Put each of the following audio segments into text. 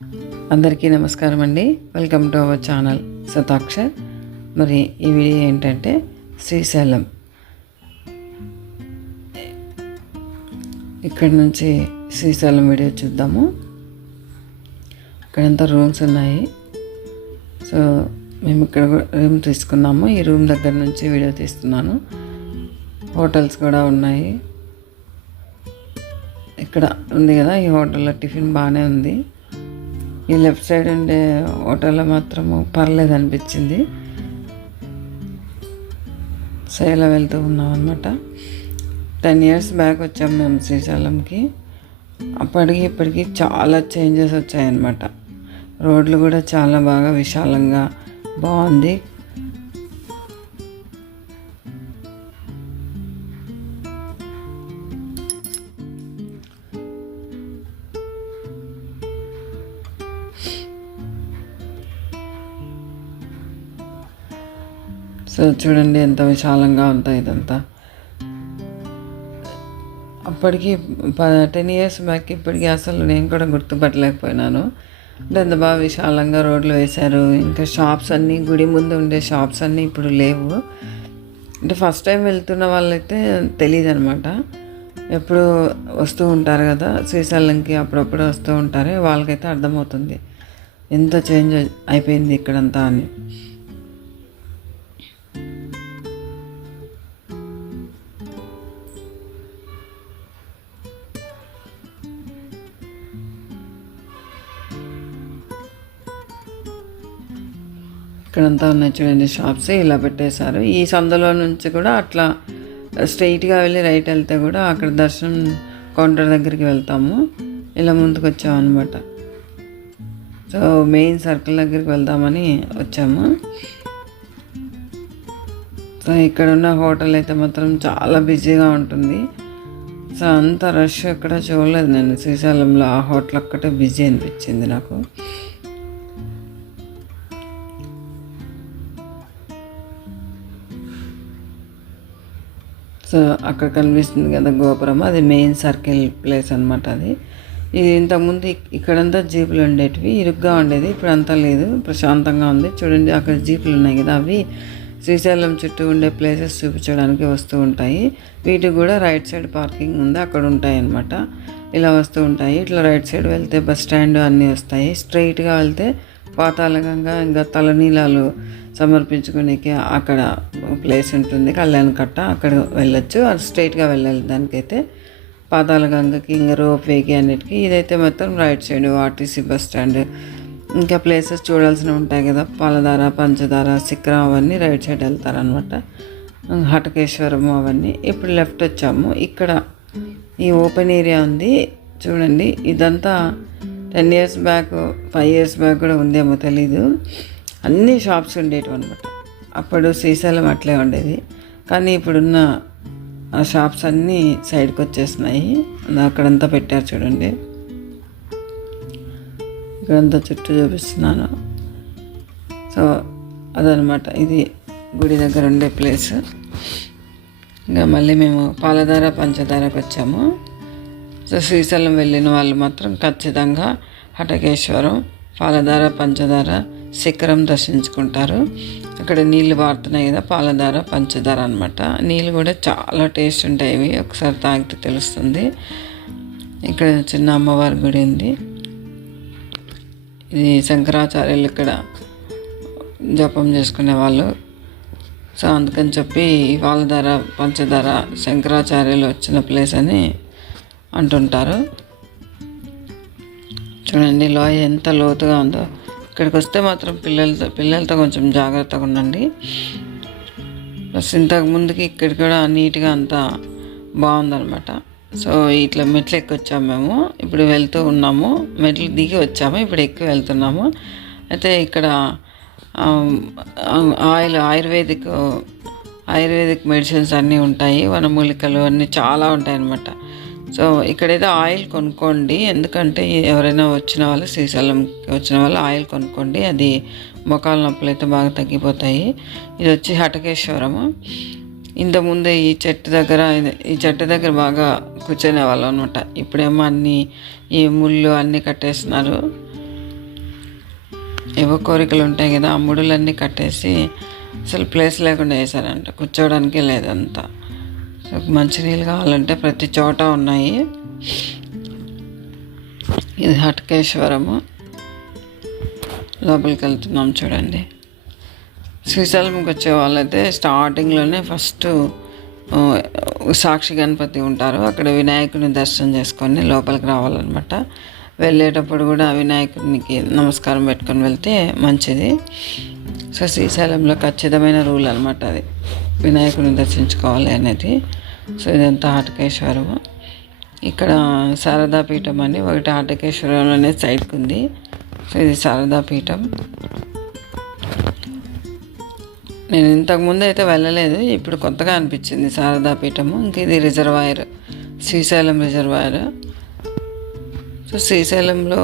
అందరికీ నమస్కారం అండి. Welcome to our channel Shatakshar. మరి ఈ వీడియో ఏంటంటే శ్రీశైలం, ఇక్కడ నుంచి శ్రీశైలం వీడియో చూద్దాము. ఇక్కడంతా రూమ్స్ ఉన్నాయి. సో మేము ఇక్కడ రూమ్ తీసుకున్నాము. ఈ రూమ్ దగ్గర నుంచి వీడియో తీస్తున్నాను. హోటల్స్ కూడా ఉన్నాయి. ఇక్కడ ఉంది కదా, ఈ హోటల్లో టిఫిన్ బాగానే ఉంది. ఈ లెఫ్ట్ సైడ్ ఉండే హోటల్లో మాత్రము పర్లేదు అనిపించింది. సో ఇలా వెళ్తూ ఉన్నాం అనమాట. 10 years బ్యాక్ వచ్చాము మేము శ్రీశైలంకి. అప్పటికి ఇప్పటికి చాలా చేంజెస్ వచ్చాయన్నమాట. రోడ్లు కూడా చాలా బాగా విశాలంగా బాగుంది. సో చూడండి ఎంత విశాలంగా ఉంటాయి ఇదంతా. అప్పటికి 10 years బ్యాక్ ఇప్పటికి అసలు నేను కూడా గుర్తుపట్టలేకపోయినాను. అంటే అంత బాగా విశాలంగా రోడ్లు వేశారు. ఇంకా షాప్స్ అన్నీ, గుడి ముందు ఉండే షాప్స్ అన్నీ ఇప్పుడు లేవు. అంటే ఫస్ట్ టైం వెళ్తున్న వాళ్ళైతే తెలియదు అనమాట. ఎప్పుడు వస్తూ ఉంటారు కదా శ్రీశైలంకి, అప్పుడప్పుడు వస్తూ ఉంటారు, వాళ్ళకైతే అర్థమవుతుంది ఎంత చేంజ్ అయిపోయింది ఇక్కడంతా అని. ఇక్కడంతా ఉన్నాయి చూడండి షాప్స్ ఇలా పెట్టేశారు. ఈ సందులో నుంచి కూడా అట్లా స్ట్రైట్గా వెళ్ళి రైట్ వెళ్తే కూడా అక్కడ దర్శనం కౌంటర్ దగ్గరికి వెళ్తాము. ఇలా ముందుకు వచ్చామన్నమాట. సో మెయిన్ సర్కిల్ దగ్గరికి వెళ్దామని వచ్చాము. సో ఇక్కడ ఉన్న హోటల్ అయితే మాత్రం చాలా బిజీగా ఉంటుంది. సో అంత రష్ ఎక్కడ చూడలేదు నేను శ్రీశైలంలో. ఆ హోటల్ ఒక్కటే బిజీ అనిపించింది నాకు. సో అక్కడ కనిపిస్తుంది కదా గోపురం, అది మెయిన్ సర్కిల్ ప్లేస్ అనమాట. అది ఇది ఇంతకుముందు ఇక్కడంతా జీపులు ఉండేటివి, ఇరుగ్గా ఉండేది. ఇప్పుడు అంతా లేదు, ప్రశాంతంగా ఉంది. చూడండి అక్కడ జీపులు ఉన్నాయి కదా, అవి శ్రీశైలం చుట్టూ ఉండే ప్లేసెస్ చూపించడానికి వస్తూ ఉంటాయి. వీటికి కూడా రైట్ సైడ్ పార్కింగ్ ఉంది, అక్కడ ఉంటాయి అన్నమాట. ఇలా వస్తూ ఉంటాయి. ఇట్లా రైట్ సైడ్ వెళ్తే బస్ స్టాండ్ అన్నీ వస్తాయి. స్ట్రైట్గా వెళ్తే పాతాళగంగా, ఇంకా తలనీలాలు సమర్పించుకునేకి అక్కడ ప్లేస్ ఉంటుంది, కళ్యాణకట్ట, అక్కడ వెళ్ళొచ్చు. అది స్ట్రైట్గా వెళ్ళాలి దానికైతే. పాతాళగంగకి, ఇంకా రోప్వేకి అన్నిటికీ. ఇదైతే మొత్తం right side RTC bus stand. ఇంకా ప్లేసెస్ చూడాల్సినవి ఉంటాయి కదా, పాలధార, పంచదార, శిఖరం, అవన్నీ రైట్ సైడ్ వెళ్తారనమాట. హటకేశ్వరం అవన్నీ. ఇప్పుడు లెఫ్ట్ వచ్చాము. ఇక్కడ ఈ ఓపెన్ ఏరియా ఉంది చూడండి. ఇదంతా 10 years బ్యాక్, 5 years బ్యాక్ కూడా ఉందేమో తెలీదు. అన్ని షాప్స్ ఉండేటివి అనమాట. అప్పుడు శ్రీశైలం అట్లే ఉండేది. కానీ ఇప్పుడున్న ఆ షాప్స్ అన్నీ సైడ్కి వచ్చేసినాయి. అక్కడంతా పెట్టారు చూడండి. ఇక్కడంతా చుట్టూ చూపిస్తున్నాను. సో అదనమాట, ఇది గుడి దగ్గర ఉండే ప్లేస్. ఇంకా మళ్ళీ మేము పాలధార, పంచదారకు వచ్చాము. సో శ్రీశైలం వెళ్ళిన వాళ్ళు మాత్రం ఖచ్చితంగా హటకేశ్వరం, పాలధార, పంచదార, శిఖరం దర్శించుకుంటారు. అక్కడ నీళ్ళు పారుతున్నాయి కదా, పాలధార, పంచదార అనమాట. నీళ్ళు కూడా చాలా టేస్ట్ ఉంటాయి. ఇవి ఒకసారి తాగితే తెలుస్తుంది. ఇక్కడ చిన్న అమ్మవారి గుడి ఉంది. ఇది శంకరాచార్యులు ఇక్కడ జపం చేసుకునే వాళ్ళు. సో అందుకని చెప్పి పాలధార, పంచదార శంకరాచార్యులు వచ్చిన ప్లేస్ అని అంటుంటారు. చూడండి లోయ ఎంత లోతుగా ఉందో. ఇక్కడికి వస్తే మాత్రం పిల్లలతో కొంచెం జాగ్రత్తగా ఉండండి. ప్లస్ ఇంతకు ముందుకి ఇక్కడ కూడా నీట్గా అంతా బాగుందనమాట. సో ఇట్లా మెట్లు ఎక్కి వచ్చాము మేము. ఇప్పుడు వెళ్తూ ఉన్నాము. మెట్లు దిగి వచ్చాము, ఇప్పుడు ఎక్కి వెళ్తున్నాము. అయితే ఇక్కడ ఆయుర్వేదిక్ మెడిసిన్స్ అన్నీ ఉంటాయి. వనమూలికలు అన్నీ చాలా ఉంటాయి అన్నమాట. సో ఇక్కడైతే ఆయిల్ కొనుక్కోండి, ఎందుకంటే ఎవరైనా వచ్చిన వాళ్ళు, శ్రీశైలంకి వచ్చిన వాళ్ళు ఆయిల్ కొనుక్కోండి. అది మొకాల నొప్పులు అయితే బాగా తగ్గిపోతాయి. ఇది వచ్చి హటకేశ్వరము. ఇంతకుముందే ఈ చెట్టు దగ్గర బాగా కూర్చునే వాళ్ళం అనమాట. ఇప్పుడేమో అన్నీ ఈ ముళ్ళు అన్నీ కట్టేస్తున్నారు. ఏవో కోరికలు ఉంటాయి కదా, ఆ ముడులన్నీ కట్టేసి అసలు ప్లేస్ లేకుండా వేశారంట, కూర్చోవడానికి లేదంతా. సో మంచినీళ్ళు కావాలంటే ప్రతి చోట ఉన్నాయి. ఇది హట్కేశ్వరము, లోపలికి వెళ్తున్నాం చూడండి. శ్రీశైలంకి వచ్చే వాళ్ళైతే స్టార్టింగ్లోనే ఫస్ట్ సాక్షి గణపతి ఉంటారు, అక్కడ వినాయకుడిని దర్శనం చేసుకొని లోపలికి రావాలన్నమాట. వెళ్ళేటప్పుడు కూడా వినాయకుడికి నమస్కారం పెట్టుకొని వెళ్తే మంచిది. సో శ్రీశైలంలో ఖచ్చితమైన రూల్ అనమాట అది, వినాయకుడిని దర్శించుకోవాలి అనేది. సో ఇదంతా హటకేశ్వరము. ఇక్కడ శారదాపీఠం అని ఒకటి హటకేశ్వరం అనే సైడ్కి ఉంది. సో ఇది శారదాపీఠం. నేను ఇంతకుముందు అయితే వెళ్ళలేదు, ఇప్పుడు కొత్తగా అనిపించింది శారదాపీఠము. ఇంక ఇది రిజర్వాయర్, శ్రీశైలం రిజర్వాయర్. సో శ్రీశైలంలో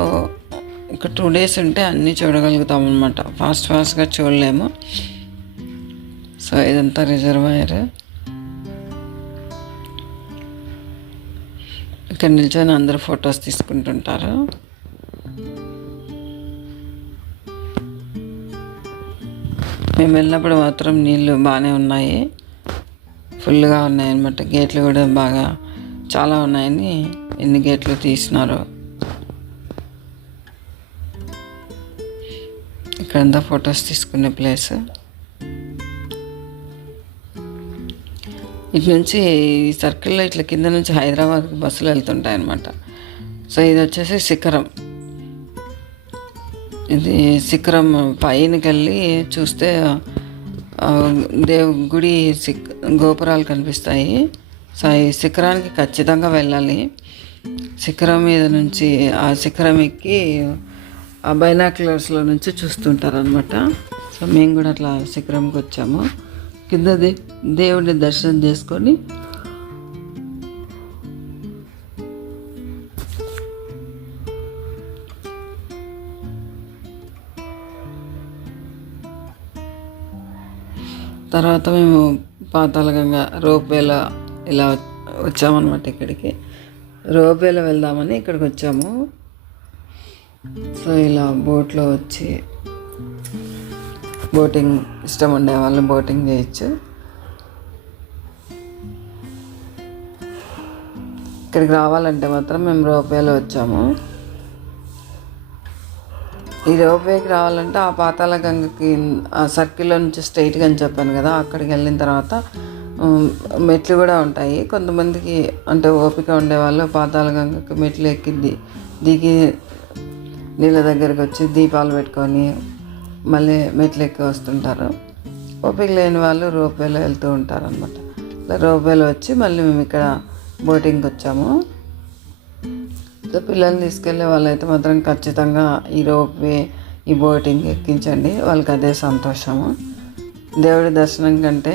ఒక 2 days ఉంటే అన్నీ చూడగలుగుతాం అనమాట, ఫాస్ట్గా చూడలేము. సో ఇదంతా రిజర్వాయర్. ఇక్కడ నిల్చొని అందరూ ఫొటోస్ తీసుకుంటుంటారు. మేము వెళ్ళినప్పుడు మాత్రం నీళ్ళు బాగానే ఉన్నాయి, ఫుల్గా ఉన్నాయి అన్నమాట. గేట్లు కూడా బాగా చాలా ఉన్నాయని ఎన్ని గేట్లు తీసినారో. ఇక్కడంతా ఫొటోస్ తీసుకునే ప్లేస్. ఇటు నుంచి ఈ సర్కిల్లో ఇట్లా కింద నుంచి హైదరాబాద్కి బస్సులు వెళ్తుంటాయి అన్నమాట. సో ఇది వచ్చేసి శిఖరం. ఇది శిఖరం పైనకి వెళ్ళి చూస్తే గుడి గోపురాలు కనిపిస్తాయి. సో ఈ శిఖరానికి ఖచ్చితంగా వెళ్ళాలి. శిఖరం మీద నుంచి ఆ శిఖరం ఎక్కి ఆ బైనాక్యులర్స్లో నుంచి చూస్తుంటారు అనమాట. సో మేము కూడా అట్లా శిఖరంకి వచ్చాము. కింద దేవుడిని దర్శనం చేసుకొని తర్వాత మేము పాతాళగంగ రోప్వేలో ఇలా వచ్చామన్నమాట. ఇక్కడికి రోప్వేలో వెళ్దామని ఇక్కడికి వచ్చాము. సో ఇలా బోట్లో వచ్చి బోటింగ్ ఇష్టం ఉండే వాళ్ళు బోటింగ్ చేయొచ్చు. ఇక్కడికి రావాలంటే మాత్రం మేము రోప్వేలో వచ్చాము. ఈ రోప్వేకి రావాలంటే ఆ పాతాళగంగకి ఆ సర్కిల్లో నుంచి స్ట్రైట్గా అని చెప్పాను కదా, అక్కడికి వెళ్ళిన తర్వాత మెట్లు కూడా ఉంటాయి. కొంతమందికి అంటే ఓపిక ఉండేవాళ్ళు పాతాళగంగకి మెట్లు ఎక్కి దిగి నీళ్ళ దగ్గరికి వచ్చి దీపాలు పెట్టుకొని మళ్ళీ మెట్లు ఎక్కి వస్తుంటారు. ఓపిక లేని వాళ్ళు రోప్వేలో వెళ్తూ ఉంటారు అనమాట. ఇలా రోప్వేలో వచ్చి మళ్ళీ మేము ఇక్కడ బోటింగ్కి వచ్చాము. సో పిల్లల్ని తీసుకెళ్ళే వాళ్ళైతే మాత్రం ఖచ్చితంగా ఈ రోప్వే ఈ బోటింగ్ ఎక్కించండి, వాళ్ళకి అదే సంతోషము. దేవుడి దర్శనం కంటే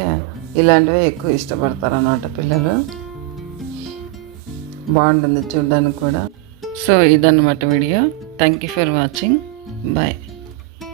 ఇలాంటివే ఎక్కువ ఇష్టపడతారు అన్నమాట పిల్లలు. బాగుంటుంది చూడడానికి కూడా. సో ఇదన్నమాట video. Thank you for watching. Bye.